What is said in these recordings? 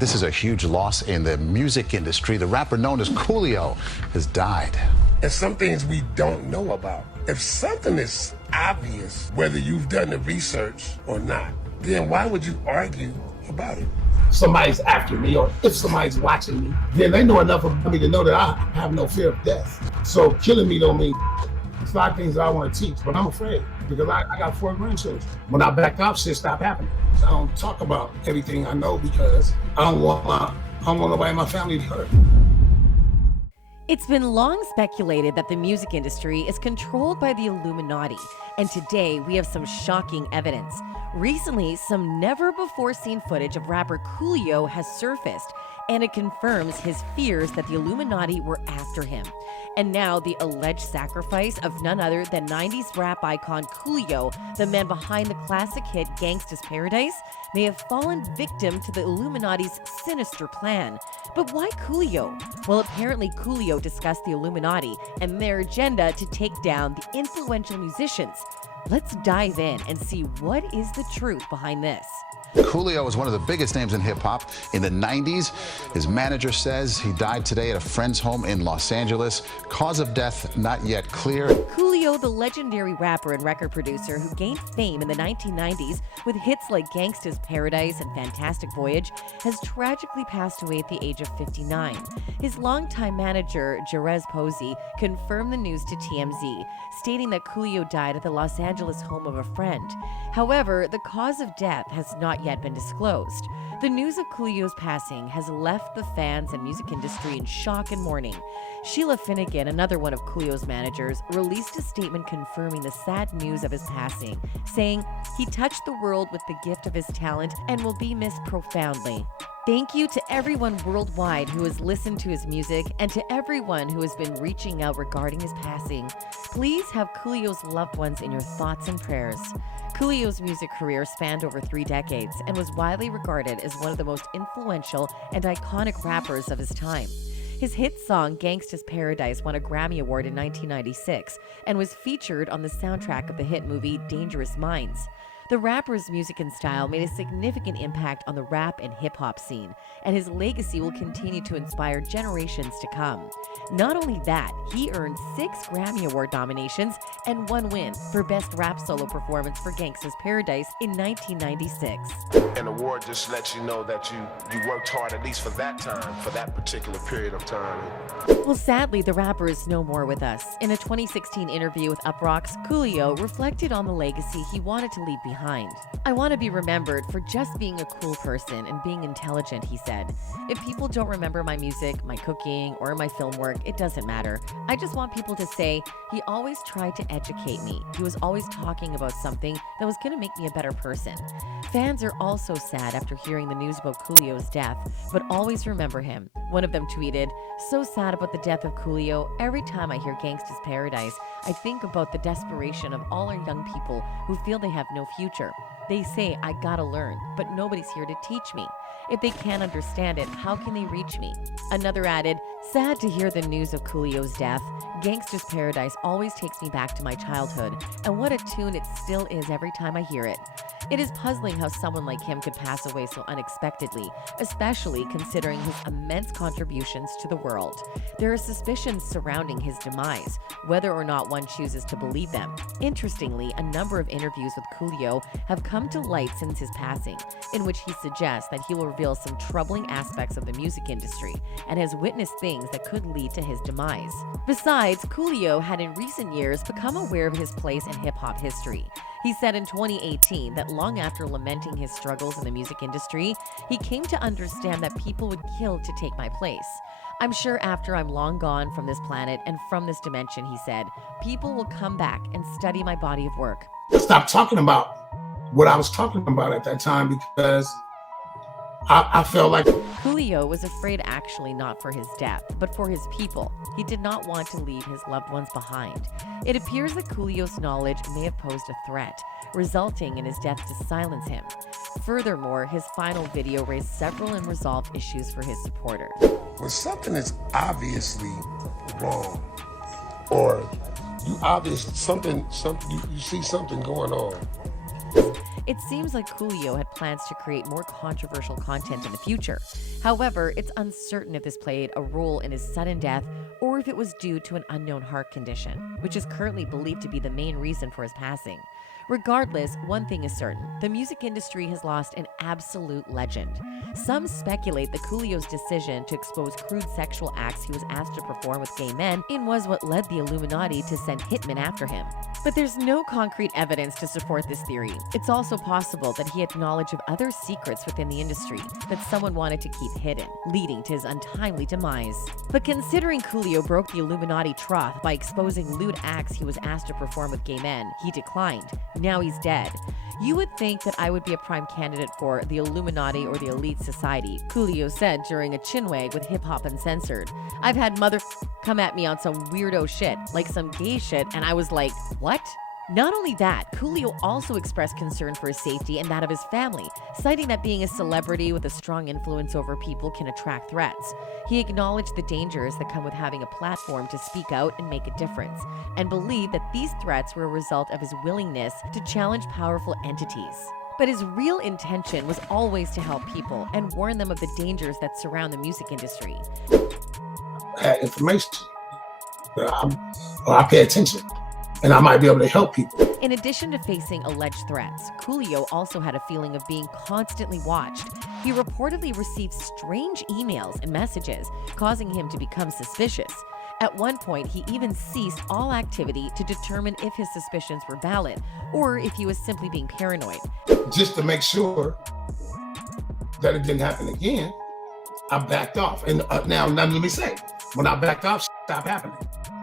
This is a huge loss in the music industry. The rapper known as Coolio has died. And some things we don't know about. If something is obvious, whether you've done the research or not, then why would you argue about it? Somebody's after me, or if somebody's watching me, then they know enough about me to know that I have no fear of death. So killing me don't mean. It's 5 things that I want to teach, but I'm afraid because I got 4 grandchildren. When I back up, shit stopped happening. So I don't talk about everything I know because I don't want nobody in my family to hurt. It's been long speculated that the music industry is controlled by the Illuminati, and today we have some shocking evidence. Recently, some never-before-seen footage of rapper Coolio has surfaced, and it confirms his fears that the Illuminati were after him. And now the alleged sacrifice of none other than 90s rap icon Coolio, the man behind the classic hit Gangsta's Paradise, may have fallen victim to the Illuminati's sinister plan. But why Coolio? Well, apparently Coolio discussed the Illuminati and their agenda to take down the influential musicians. Let's dive in and see what is the truth behind this. Coolio was one of the biggest names in hip-hop in the 90s. His manager says he died today at a friend's home in Los Angeles. Cause of death not yet clear. Coolio, the legendary rapper and record producer who gained fame in the 1990s with hits like Gangsta's Paradise and Fantastic Voyage, has tragically passed away at the age of 59. His longtime manager, Jerez Posey, confirmed the news to TMZ, stating that Coolio died at the Los Angeles home of a friend. However, the cause of death has not yet been disclosed. The news of Coolio's passing has left the fans and music industry in shock and mourning. Sheila Finnegan, another one of Coolio's managers, released a statement confirming the sad news of his passing, saying, "He touched the world with the gift of his talent and will be missed profoundly." Thank you to everyone worldwide who has listened to his music and to everyone who has been reaching out regarding his passing. Please have Coolio's loved ones in your thoughts and prayers. Coolio's music career spanned over 3 decades and was widely regarded as one of the most influential and iconic rappers of his time. His hit song, Gangsta's Paradise, won a Grammy Award in 1996 and was featured on the soundtrack of the hit movie Dangerous Minds. The rapper's music and style made a significant impact on the rap and hip-hop scene, and his legacy will continue to inspire generations to come. Not only that, he earned 6 Grammy Award nominations and 1 win for Best Rap Solo Performance for Gangsta's Paradise in 1996. An award just lets you know that you worked hard, at least for that time, for that particular period of time. Well, sadly, the rapper is no more with us. In a 2016 interview with Uproxx, Coolio reflected on the legacy he wanted to leave behind. "I want to be remembered for just being a cool person and being intelligent," he said. "If people don't remember my music, my cooking, or my film work, it doesn't matter. I just want people to say, he always tried to educate me. He was always talking about something that was going to make me a better person." Fans are also sad after hearing the news about Coolio's death, but always remember him. One of them tweeted, "So sad about the death of Coolio. Every time I hear Gangsta's Paradise, I think about the desperation of all our young people who feel they have no future. They say, I gotta learn, but nobody's here to teach me. If they can't understand it, how can they reach me?" Another added, "Sad to hear the news of Coolio's death. Gangsta's Paradise always takes me back to my childhood, and what a tune it still is every time I hear it. It is puzzling how someone like him could pass away so unexpectedly, especially considering his immense contributions to the world. There are suspicions surrounding his demise, whether or not one chooses to believe them. Interestingly, a number of interviews with Coolio have come to light since his passing, in which he suggests that he will reveal some troubling aspects of the music industry and has witnessed things that could lead to his demise. Besides, Coolio had in recent years become aware of his place in hip-hop history. He said in 2018 that long after lamenting his struggles in the music industry, he came to understand that people would kill to take my place. "I'm sure after I'm long gone from this planet and from this dimension," he said, "people will come back and study my body of work." Stop talking about what I was talking about at that time because I felt like Coolio was afraid actually not for his death, but for his people. He did not want to leave his loved ones behind. It appears that Coolio's knowledge may have posed a threat, resulting in his death to silence him. Furthermore, his final video raised several unresolved issues for his supporters. When something is obviously wrong, or you see something going on, It seems like Coolio had plans to create more controversial content in the future. However, it's uncertain if this played a role in his sudden death or if it was due to an unknown heart condition, which is currently believed to be the main reason for his passing. Regardless, one thing is certain: the music industry has lost an absolute legend. Some speculate that Coolio's decision to expose crude sexual acts he was asked to perform with gay men was what led the Illuminati to send hitmen after him. But there's no concrete evidence to support this theory. It's also possible that he had knowledge of other secrets within the industry that someone wanted to keep hidden, leading to his untimely demise. But considering Coolio broke the Illuminati trough by exposing lewd acts he was asked to perform with gay men, he declined. Now he's dead. You would think that I would be a prime candidate for the Illuminati or the elite society, Coolio said during a chinwag with Hip Hop Uncensored. I've had come at me on some weirdo shit, like some gay shit, and I was like, what? Not only that, Coolio also expressed concern for his safety and that of his family, citing that being a celebrity with a strong influence over people can attract threats. He acknowledged the dangers that come with having a platform to speak out and make a difference, and believed that these threats were a result of his willingness to challenge powerful entities. But his real intention was always to help people and warn them of the dangers that surround the music industry. Had information, I pay attention, and I might be able to help people. In addition to facing alleged threats, Coolio also had a feeling of being constantly watched. He reportedly received strange emails and messages, causing him to become suspicious. At one point, he even ceased all activity to determine if his suspicions were valid or if he was simply being paranoid. Just to make sure that it didn't happen again, I backed off. And now let me say, when I backed off, stopped happening.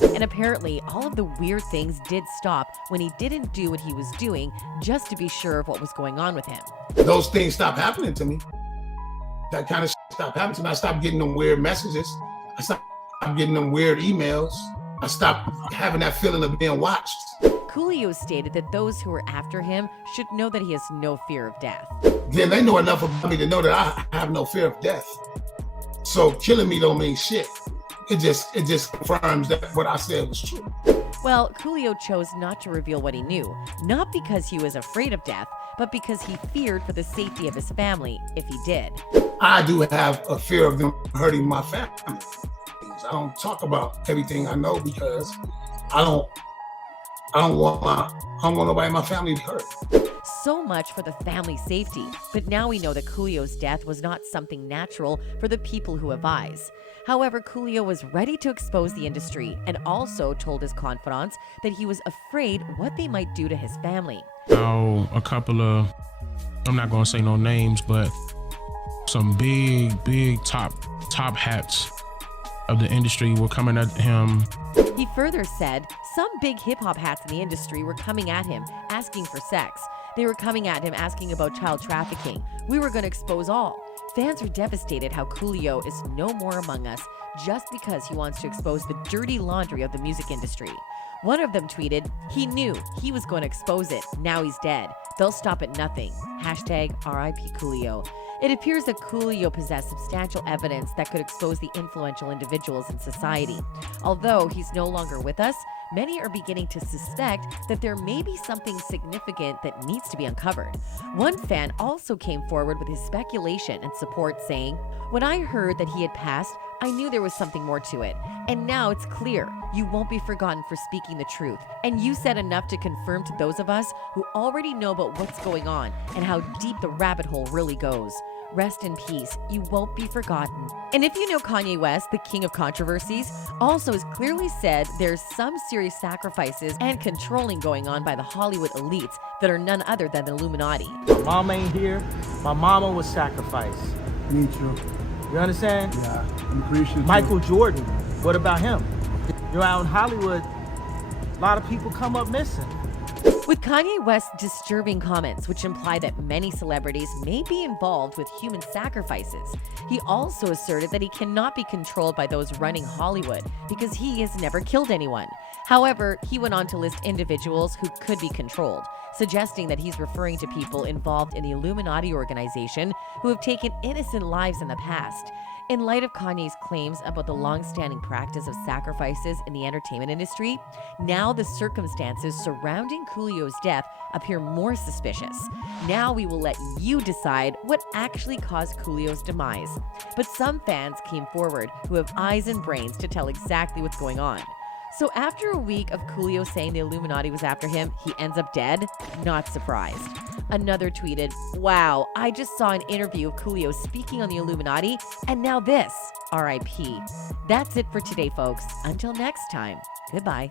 And apparently, all of the weird things did stop when he didn't do what he was doing just to be sure of what was going on with him. Those things stopped happening to me. That kind of stopped happening to me. I stopped getting them weird messages. I stopped getting them weird emails. I stopped having that feeling of being watched. Coolio stated that those who are after him should know that he has no fear of death. Then they know enough about me to know that I have no fear of death. So killing me don't mean shit. It just confirms that what I said was true. Well, Coolio chose not to reveal what he knew, not because he was afraid of death, but because he feared for the safety of his family if he did. I do have a fear of them hurting my family. I don't talk about everything I know because I don't want nobody in my family to hurt. So much for the family safety, but now we know that Coolio's death was not something natural for the people who advise. However, Coolio was ready to expose the industry and also told his confidants that he was afraid what they might do to his family. Now, a couple of, I'm not going to say no names, but some big top hats of the industry were coming at him. He further said some big hip-hop hats in the industry were coming at him, asking for sex. They were coming at him asking about child trafficking. We were going to expose all. Fans are devastated how Coolio is no more among us just because he wants to expose the dirty laundry of the music industry. One of them tweeted, "He knew he was going to expose it. Now he's dead. They'll stop at nothing. Hashtag RIP Coolio." It appears that Coolio possessed substantial evidence that could expose the influential individuals in society. Although he's no longer with us, many are beginning to suspect that there may be something significant that needs to be uncovered. One fan also came forward with his speculation and support, saying, "When I heard that he had passed, I knew there was something more to it. And now it's clear. You won't be forgotten for speaking the truth. And you said enough to confirm to those of us who already know about what's going on and how deep the rabbit hole really goes. Rest in peace. You won't be forgotten." And if you know Kanye West, the king of controversies, also has clearly said there's some serious sacrifices and controlling going on by the Hollywood elites that are none other than the Illuminati. My mom ain't here. My mama was sacrificed. Me too. You understand? Yeah, I'm Christian. Michael Jordan, what about him? You're out in Hollywood, a lot of people come up missing. With Kanye West's disturbing comments, which imply that many celebrities may be involved with human sacrifices, he also asserted that he cannot be controlled by those running Hollywood because he has never killed anyone. However, he went on to list individuals who could be controlled, suggesting that he's referring to people involved in the Illuminati organization who have taken innocent lives in the past. In light of Kanye's claims about the long-standing practice of sacrifices in the entertainment industry, now the circumstances surrounding Coolio's death appear more suspicious. Now we will let you decide what actually caused Coolio's demise. But some fans came forward who have eyes and brains to tell exactly what's going on. So after a week of Coolio saying the Illuminati was after him, he ends up dead? Not surprised. Another tweeted, "Wow, I just saw an interview of Coolio speaking on the Illuminati, and now this, RIP." That's it for today, folks. Until next time, goodbye.